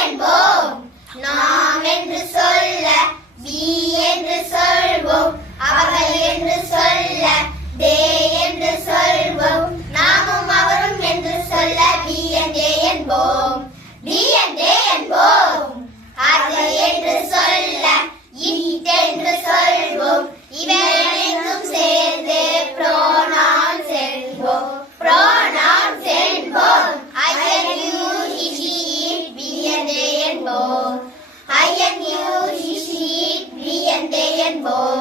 என்போம். நாம் என்று சொல்ல we என்று சொல்வோம். அவர்கள் என்று சொல்ல they என்று சொல்வோம். நாமும் அவரும் என்று சொல்ல we and they என்போம். we and they என்போம். அது என்று சொல்ல it என்று சொல்வோம். இவை அனைத்தும் சேர்ந்து pronouns என்போம். pronouns என்போம். I and you, he, she, it, we and they என்போம். I and you, he, she, it, we and they என்போம்.